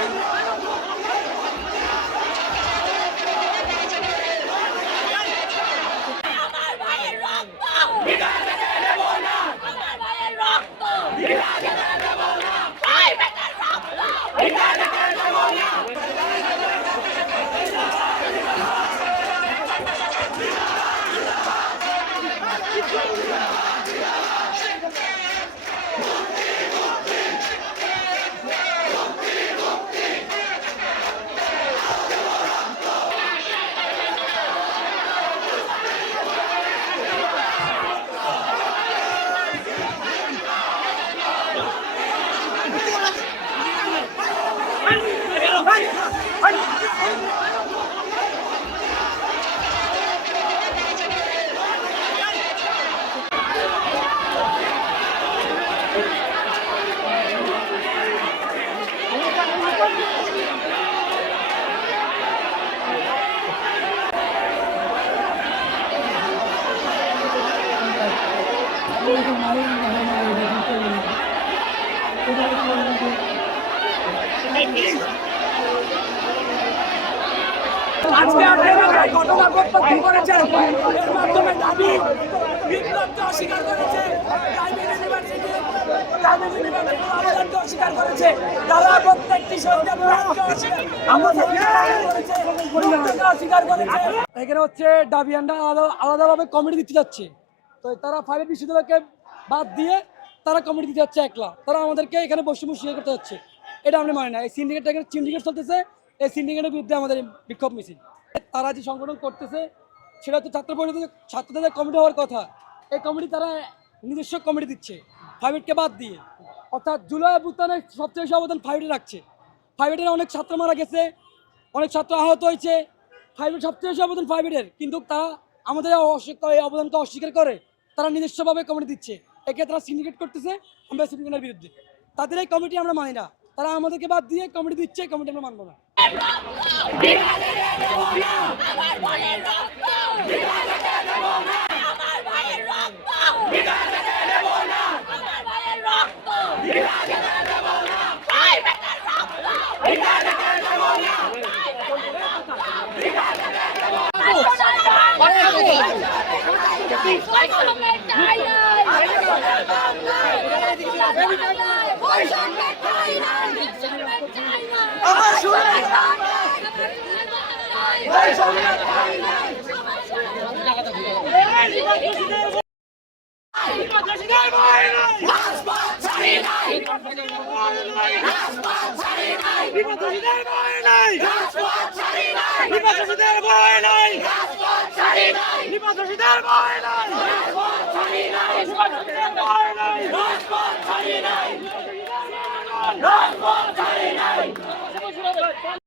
আমার আজকে আপনারা ঘটনা করেছেন এর মাধ্যমে দাবি, বিপ্লবকে অস্বীকার করেছে তারা আলাদা আলাদাভাবে কমিটি দিতে যাচ্ছে। তো তারা প্রাইভেট বিশ্ববিদ্যালয়কে বাদ দিয়ে তারা কমিটি দিতে যাচ্ছে একলা। তারা আমাদেরকে এখানে বসে বসে ইয়ে করতে হচ্ছে এটা আমরা মানি না। এই সিন্ডিকেট এখানে সিন্ডিকেট চলতেছে। এই সিন্ডিকেটের বিরুদ্ধে আমাদের বিক্ষোভ মিছিল। তারা যে সংগঠন করতেছে, সেটা তো ছাত্র পরিষদের ছাত্রদের কমিটি হওয়ার কথা। এই কমিটি তারা নিজস্ব কমিটি দিচ্ছে। প্রাইভেটকে বাদ দিয়ে। অর্থাৎ জুলাই বুতানে সবচেয়ে বেশি অবদান প্রাইভেটে রাখছে। প্রাইভেটের অনেক ছাত্র মারা গেছে, অনেক ছাত্র আহত হয়েছে। প্রাইভেট সবচেয়ে বেশি অবদান ফাইভেটের কিন্তু তারা আমাদের এই অবদানকে অস্বীকার করে, তারা নিজস্বভাবে কমিটি দিচ্ছে। একে তারা সিন্ডিকেট করতেছে, আমরা সিন্ডিকেটের বিরুদ্ধে। তাদের এই কমিটি আমরা মানি না। তারা আমাদেরকে বাদ দিয়ে কমিটি দিচ্ছে কমিটি আমরা মানবো না আমার ভাইয়ের রক্ত আমার ভাইয়ের রক্ত আমার ভাইয়ের রক্ত ভাই বেটার রক্ত আমার নির্বাচনের ভয় নাই